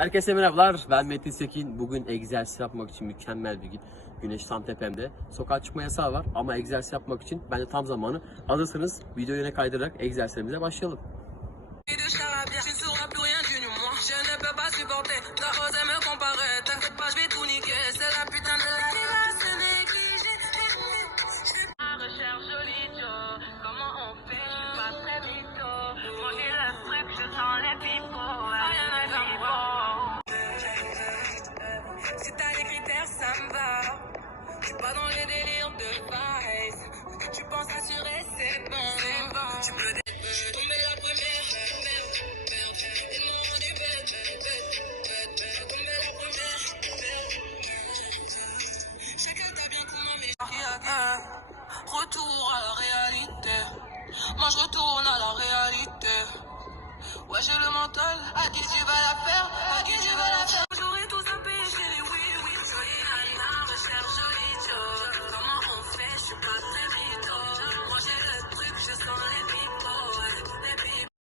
Herkese merhabalar. Ben Metin Sekin. Bugün egzersiz yapmak için mükemmel bir gün. Güneş tam tepemde. Sokağa çıkma yasağı var ama egzersiz yapmak için bence tam zamanı. Hazırsanız videoyu yine kaydırarak egzersizimize başlayalım. advice. Eh, tu penses rassurer, c'est bon. bon. Tu peux des Je suis tombé la première. Ils m'ont rendu bête. Je suis tombé la première. Je sais que t'as bien compris, Retour à la réalité. Moi, je retourne à la réalité. Ouais, j'ai le mental. À 10, je vais la faire. À 10,